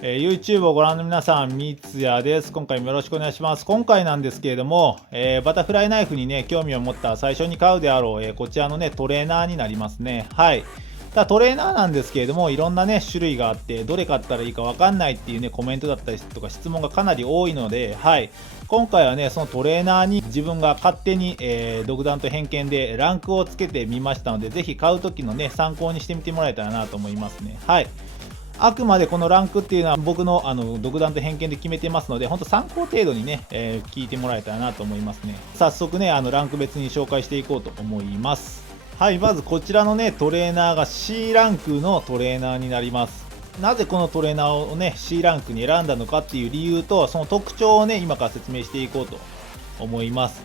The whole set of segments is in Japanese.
YouTube をご覧の皆さん、みつやです。今回もよろしくお願いします。今回なんですけれども、バタフライナイフにね、興味を持った最初に買うであろう、こちらのね、トレーナーになりますね。はい。トレーナーなんですけれども、いろんなね、種類があって、どれ買ったらいいかわかんないっていうね、コメントだったりとか質問がかなり多いので、はい。今回はね、そのトレーナーに自分が勝手に、独断と偏見でランクをつけてみましたので、ぜひ買う時のね、参考にしてみてもらえたらなと思いますね。はい。あくまでこのランクっていうのは僕の独断と偏見で決めてますので、本当参考程度にね、聞いてもらえたらなと思いますね。早速ね、ランク別に紹介していこうと思います。はい、まずこちらのね、トレーナーが C ランクのトレーナーになります。なぜこのトレーナーをね、C ランクに選んだのかっていう理由と、その特徴をね、今から説明していこうと思います。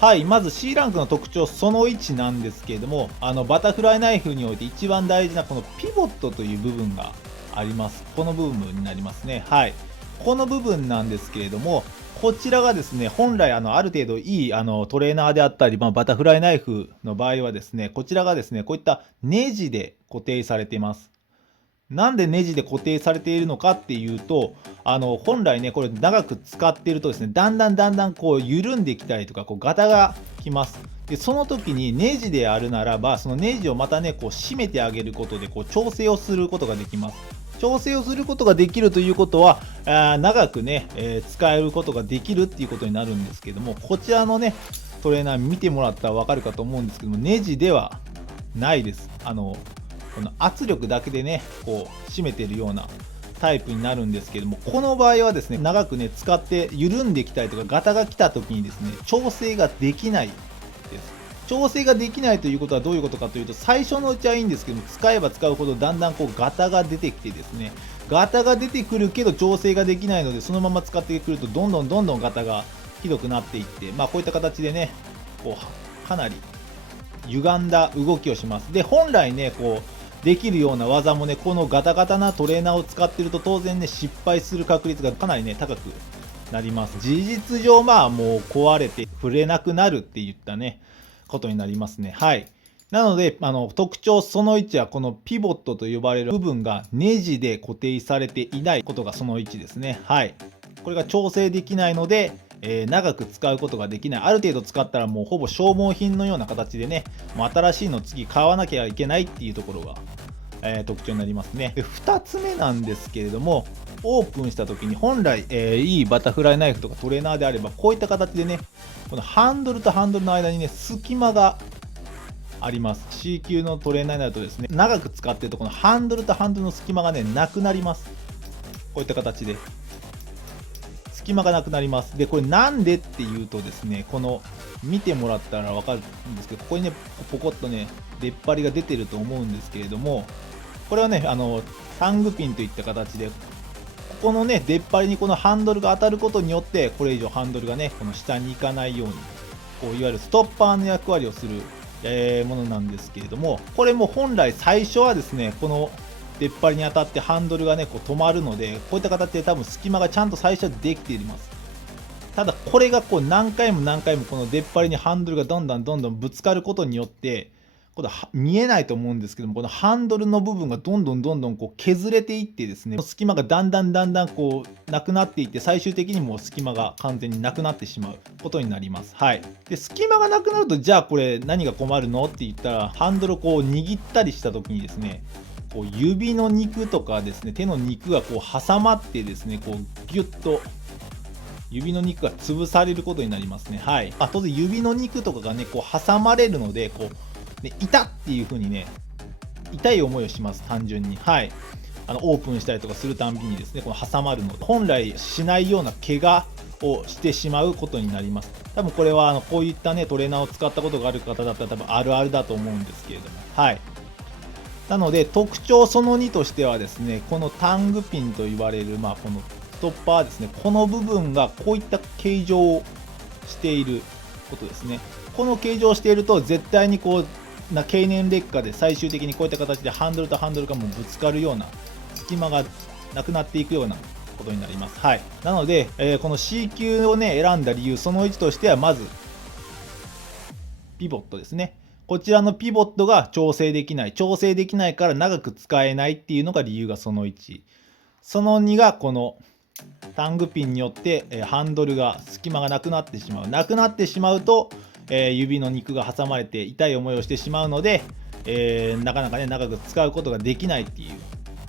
はい、まず C ランクの特徴その1なんですけれども、バタフライナイフにおいて一番大事なこのピボットという部分があります。この部分になりますね。はい。この部分なんですけれども、こちらがですね、本来ある程度いいトレーナーであったり、バタフライナイフの場合はですね、こちらがですね、こういったネジで固定されています。なんでネジで固定されているのかっていうと、本来ね、これ長く使っているとですね、だんだんこう緩んできたりとか、こうガタがきます。で、その時にネジであるならば、そのネジをまたね、こう締めてあげることで、こう調整をすることができます。調整をすることができるということは、長くね、使えることができるっていうことになるんですけども、こちらのね、トレーナー見てもらったらわかるかと思うんですけども、ネジではないです。この圧力だけでね、こう締めてるようなタイプになるんですけども、この場合はですね、長くね、使って緩んできたりとか、ガタが来た時にですね、調整ができないです。調整ができないということはどういうことかというと、最初のうちはいいんですけども、使えば使うほどだんだんこうガタが出てきてですね、ガタが出てくるけど調整ができないので、そのまま使ってくると、どんどんガタがひどくなっていって、こういった形でね、こうかなり歪んだ動きをします。で、本来ね、こう、できるような技もね、このガタガタなトレーナーを使ってると当然ね、失敗する確率がかなりね、高くなります。事実上、もう壊れて触れなくなるっていったね、ことになりますね。はい。なので、特徴その1はこのピボットと呼ばれる部分がネジで固定されていないことがその1ですね。はい。これが調整できないので、長く使うことができない。ある程度使ったらもうほぼ消耗品のような形でね、もう新しいの次買わなきゃいけないっていうところが、特徴になりますね。で、2つ目なんですけれども、オープンした時に本来、いいバタフライナイフとかトレーナーであれば、こういった形でね、このハンドルとハンドルの間にね、隙間があります。C 級のトレーナーになるとですね、長く使ってるとこのハンドルとハンドルの隙間がね、なくなります。こういった形で。隙間がなくなります。で、これなんでっていうとですね、この見てもらったらわかるんですけど、ここにね、ポコッとね、出っ張りが出てると思うんですけれども、これはね、タングピンといった形で、ここのね、出っ張りにこのハンドルが当たることによって、これ以上ハンドルがね、この下に行かないように、こういわゆるストッパーの役割をする、ものなんですけれども、これも本来最初はですね、この出っ張りに当たってハンドルがね、こう止まるので、こういった形で多分隙間がちゃんと最初はできています。ただこれがこう何回もこの出っ張りにハンドルがどんどんぶつかることによって、これ見えないと思うんですけども、このハンドルの部分がどんどんこう削れていってですね、隙間がだんだんこうなくなっていって、最終的にもう隙間が完全になくなってしまうことになります。はい。で、隙間がなくなると、じゃあこれ何が困るのって言ったら、ハンドルをこう握ったりした時にですね、こう指の肉とかですね、手の肉がこう挟まってですね、こうギュッと指の肉が潰されることになりますね。はい。当然指の肉とかがね、こう挟まれるので、こう、ね、痛っていう風にね、痛い思いをします、単純に。はい。オープンしたりとかするたんびにですね、この挟まるので、本来しないような怪我をしてしまうことになります。多分これはこういったね、トレーナーを使ったことがある方だったら多分あるあるだと思うんですけれども。はい。なので、特徴その2としてはですね、このタングピンと言われる、このストッパーですね、この部分がこういった形状をしていることですね。この形状をしていると、絶対にこう、経年劣化で最終的にこういった形でハンドルとハンドルがもうぶつかるような、隙間がなくなっていくようなことになります。はい。なので、この C 級をね、選んだ理由、その1としては、まず、ピボットですね。こちらのピボットが調整できない。調整できないから長く使えないっていうのが理由がその1。その2がこのタングピンによって、ハンドルが隙間がなくなってしまう。なくなってしまうと、指の肉が挟まれて痛い思いをしてしまうので、なかなかね長く使うことができないっていう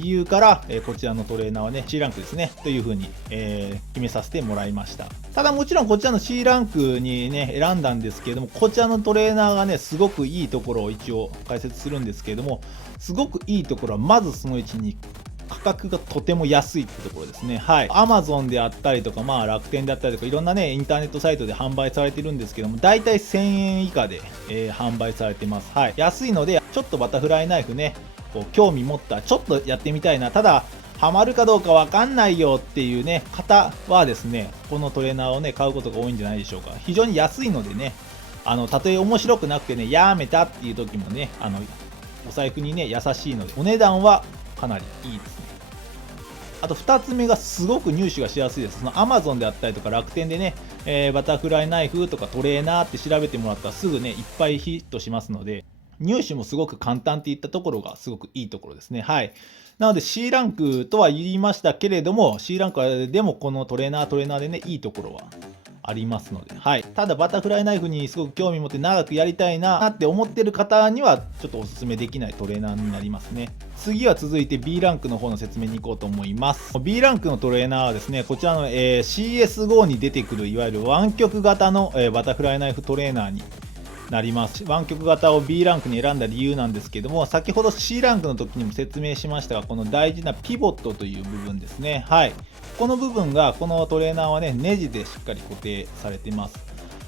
理由から、こちらのトレーナーはね C ランクですねというふうに、決めさせてもらいました。ただもちろんこちらの C ランクにね選んだんですけれども、こちらのトレーナーがねすごくいいところを一応解説するんですけれども、すごくいいところはまずその1に価格がとても安いってところですね。はい。Amazon であったりとか、楽天であったりとか、いろんなね、インターネットサイトで販売されてるんですけども、だいたい1000円以下で、販売されてます。はい。安いので、ちょっとバタフライナイフね、こう興味持った、ちょっとやってみたいな、ただ、ハマるかどうかわかんないよっていうね、方はですね、このトレーナーをね、買うことが多いんじゃないでしょうか。非常に安いのでね、たとえ面白くなくてね、やめたっていう時もね、お財布にね、優しいので、お値段はかなりいいですね。あと2つ目がすごく入手がしやすいです。その Amazon であったりとか楽天でね、バタフライナイフとかトレーナーって調べてもらったらすぐね、いっぱいヒットしますので、入手もすごく簡単っていったところがすごくいいところですね。はい。なので C ランクとは言いましたけれども、C ランクでもこのトレーナーでね、いいところはありますので、はい。ただバタフライナイフにすごく興味持って長くやりたいなって思ってる方にはちょっとおすすめできないトレーナーになりますね。次は続いて B ランクの方の説明に行こうと思います。B ランクのトレーナーはですね、こちらの、CS5 に出てくるいわゆる湾曲型の、バタフライナイフトレーナーになります。湾曲型を B ランクに選んだ理由なんですけども、先ほど C ランクの時にも説明しましたが、この大事なピボットという部分ですね。はい。この部分がこのトレーナーはね、ネジでしっかり固定されています。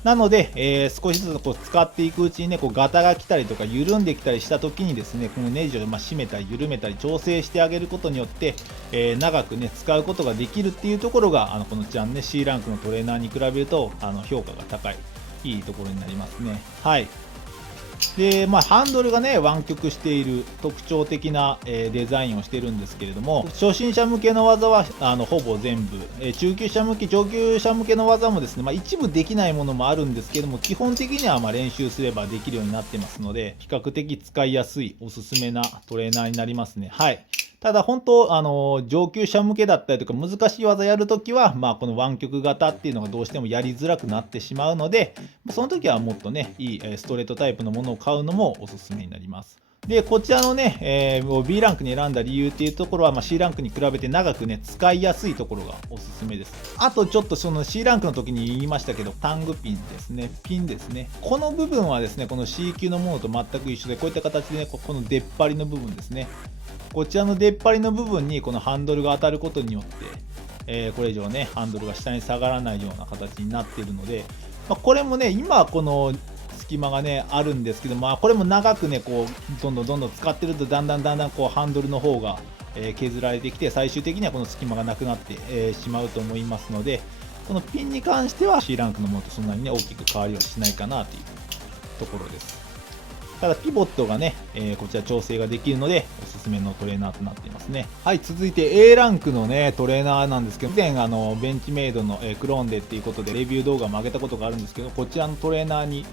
なので、少しずつこう使っていくうちにね、こうガタが来たりとか緩んできたりした時にですね、このネジを締めたり緩めたり調整してあげることによって、長くね使うことができるっていうところがこのちゃんね C ランクのトレーナーに比べると評価が高いいいところになりますね。はい。で、ハンドルがね、湾曲している特徴的な、デザインをしてるんですけれども、初心者向けの技はほぼ全部、中級者向け、上級者向けの技もですね、一部できないものもあるんですけども、基本的には練習すればできるようになってますので、比較的使いやすいおすすめなトレーナーになりますね。はい。ただ本当、上級者向けだったりとか難しい技やるときは、この湾曲型っていうのがどうしてもやりづらくなってしまうので、その時はもっとね、いいストレートタイプのものを買うのもおすすめになります。で、こちらのね、B ランクに選んだ理由っていうところは、C ランクに比べて長くね、使いやすいところがおすすめです。あとちょっとその C ランクの時に言いましたけど、タングピンですね、ピンですね。この部分はですね、この C 級のものと全く一緒で、こういった形でね、この出っ張りの部分ですね。こちらの出っ張りの部分にこのハンドルが当たることによって、これ以上ね、ハンドルが下に下がらないような形になっているので、これもね、今この隙間がねあるんですけど、これも長くねこうどんどん使ってるとだんだんこうハンドルの方が、削られてきて、最終的にはこの隙間がなくなって、しまうと思いますので、このピンに関しては C ランクのものとそんなにね大きく変わりはしないかなというところです。ただピボットがね、こちら調整ができるのでおすすめのトレーナーとなっていますね。はい、続いて A ランクのねトレーナーなんですけど、以前ベンチメイドの、クローンでっていうことでレビュー動画も上げたことがあるんですけど、こちらのトレーナーに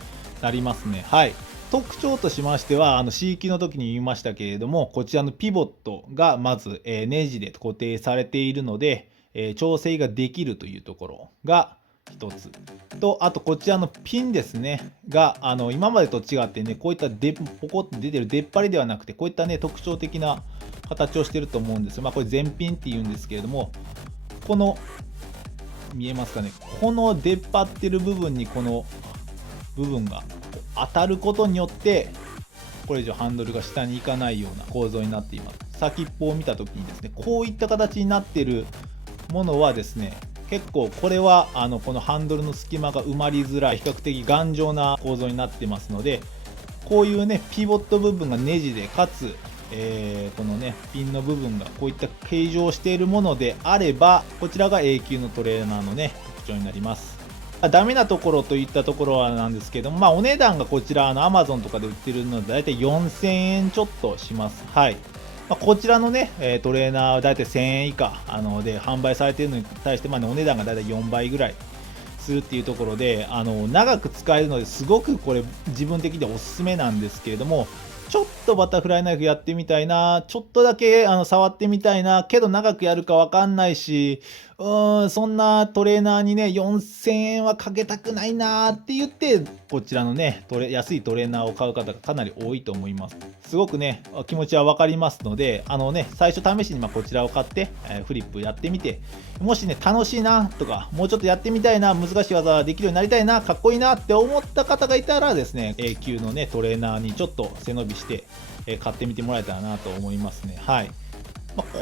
なりますね。はい。特徴としましてはC 級の時に言いましたけれども、こちらのピボットがまず、ネジで固定されているので、調整ができるというところが一つと、あとこちらのピンですねが今までと違ってね、こういったポコッと出てる出っ張りではなくて、こういったね特徴的な形をしてると思うんですよ。これ全ピンっていうんですけれども、この見えますかね、この出っ張ってる部分にこの部分が当たることによって、これ以上ハンドルが下に行かないような構造になっています。先っぽを見た時にですね、こういった形になっているものはですね、結構これはこのハンドルの隙間が埋まりづらい、比較的頑丈な構造になってますので、こういうねピボット部分がネジで、かつ、このねピンの部分がこういった形状をしているものであれば、こちらが A 級のトレーナーのね特徴になります。ダメなところといったところはなんですけども、お値段がこちらAmazon とかで売ってるのでだいたい4000円ちょっとします。はい。こちらのねトレーナーはだいたい1000円以下で販売されているのに対して、お値段がだいたい4倍ぐらいするっていうところで、長く使えるのですごくこれ自分的にはおすすめなんですけれども、ちょっとバタフライナイフやってみたいな、ちょっとだけ触ってみたいな、けど長くやるかわかんないし、そんなトレーナーにね、4000円はかけたくないなって言って、こちらのね、安いトレーナーを買う方がかなり多いと思います。すごくね、気持ちはわかりますので、最初試しにこちらを買って、フリップやってみて、もしね、楽しいなとか、もうちょっとやってみたいな、難しい技できるようになりたいな、かっこいいなって思った方がいたらですね、A 級のね、トレーナーにちょっと背伸びして、買ってみてもらえたらなと思いますね。はい。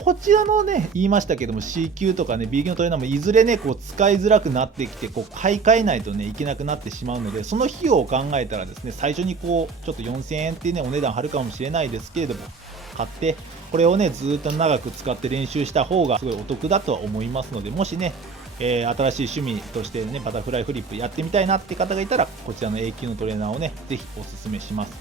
こちらのね、言いましたけども C 級とかね、B 級のトレーナーもいずれね、こう使いづらくなってきて、こう買い替えないとね、いけなくなってしまうので、その費用を考えたらですね、最初にこう、ちょっと4000円っていうね、お値段張るかもしれないですけれども、買って、これをね、ずっと長く使って練習した方がすごいお得だとは思いますので、もしね、新しい趣味としてね、バタフライフリップやってみたいなって方がいたら、こちらの A 級のトレーナーをね、ぜひお勧めします。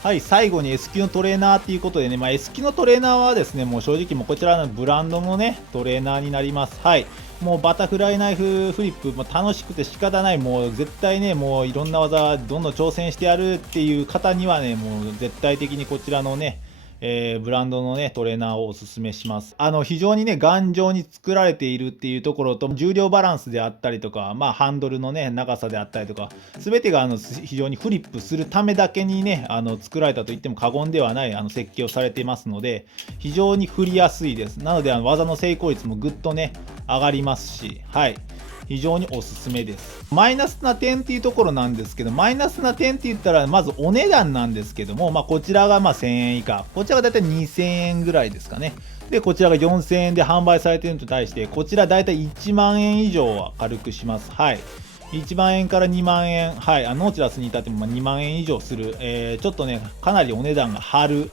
はい、最後に S 級のトレーナーということでね、S 級のトレーナーはですね、もう正直もうこちらのブランドのね、トレーナーになります。はい。もうバタフライナイフフリップ、も楽しくて仕方ない、もう絶対ね、もういろんな技、どんどん挑戦してやるっていう方にはね、もう絶対的にこちらのね、ブランドのね、トレーナーをお勧めします。非常にね、頑丈に作られているっていうところと、重量バランスであったりとか、ハンドルのね、長さであったりとか、すべてが非常にフリップするためだけにね、作られたと言っても過言ではない設計をされていますので、非常に振りやすいです。なので、技の成功率もぐっとね、上がりますし、はい。非常におすすめです。マイナスな点っていうところなんですけど、マイナスな点って言ったら、まずお値段なんですけども、こちらが1000円以下、こちらがだいたい2000円ぐらいですかね。で、こちらが4000円で販売されているのと対して、こちらだいたい1万円以上は軽くします。はい。1万円から2万円、はい、ノーチラスに至っても2万円以上する、ちょっとね、かなりお値段が張る、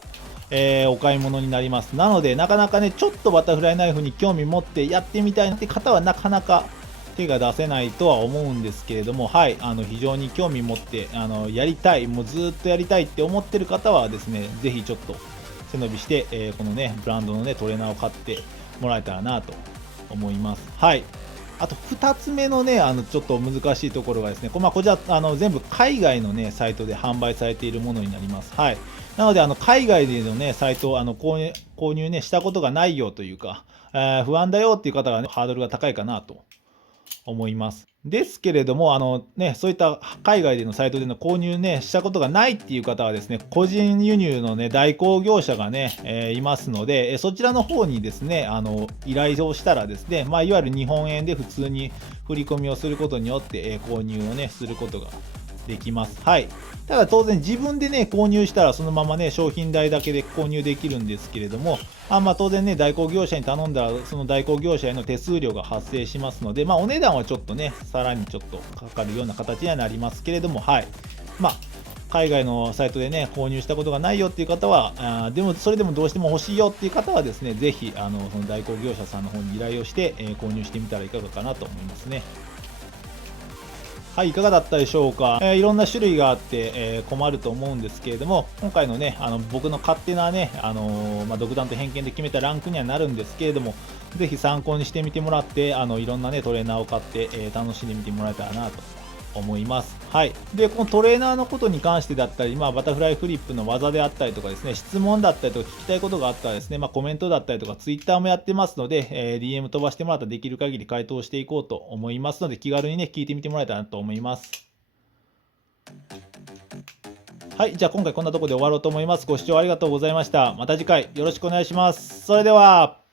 お買い物になります。なので、なかなかね、ちょっとバタフライナイフに興味持ってやってみたいなって方は、なかなか手が出せないとは思うんですけれども、はい、非常に興味持ってやりたい、もうずっとやりたいって思ってる方はですね、ぜひちょっと背伸びして、このね、ブランドのね、トレーナーを買ってもらえたらなと思います。はい。あと2つ目のね、ちょっと難しいところがですね、こちら全部海外のね、サイトで販売されているものになります。はい。なので、海外でのね、サイトを購入ね、したことがないよというか、不安だよっていう方がね、ハードルが高いかなと思います。ですけれども、そういった海外でのサイトでの購入ね、したことがないっていう方はですね、個人輸入のね、代行業者がね、いますので、そちらの方にですね、依頼をしたらですね、いわゆる日本円で普通に振り込みをすることによって、購入をね、することができます。はい。ただ当然自分でね、購入したらそのままね、商品代だけで購入できるんですけれども、当然ね、代行業者に頼んだら、その代行業者への手数料が発生しますので、お値段はちょっとね、さらにちょっとかかるような形にはなりますけれども、はい。海外のサイトでね、購入したことがないよっていう方は、でもそれでもどうしても欲しいよっていう方はですね、ぜひ、その代行業者さんの方に依頼をして、購入してみたらいかがかなと思いますね。はい、いかがだったでしょうか。いろんな種類があって、困ると思うんですけれども、今回のね、僕の勝手なね、独断と偏見で決めたランクにはなるんですけれども、ぜひ参考にしてみてもらって、いろんなね、トレーナーを買って、楽しんでみてもらえたらなと思います。はい。で、このトレーナーのことに関してだったり、バタフライフリップの技であったりとかですね、質問だったりとか聞きたいことがあったらですね、コメントだったりとか、ツイッターもやってますので、DM 飛ばしてもらったらできる限り回答していこうと思いますので、気軽にね、聞いてみてもらえたらなと思います。はい。じゃあ今回こんなところで終わろうと思います。ご視聴ありがとうございました。また次回よろしくお願いします。それでは。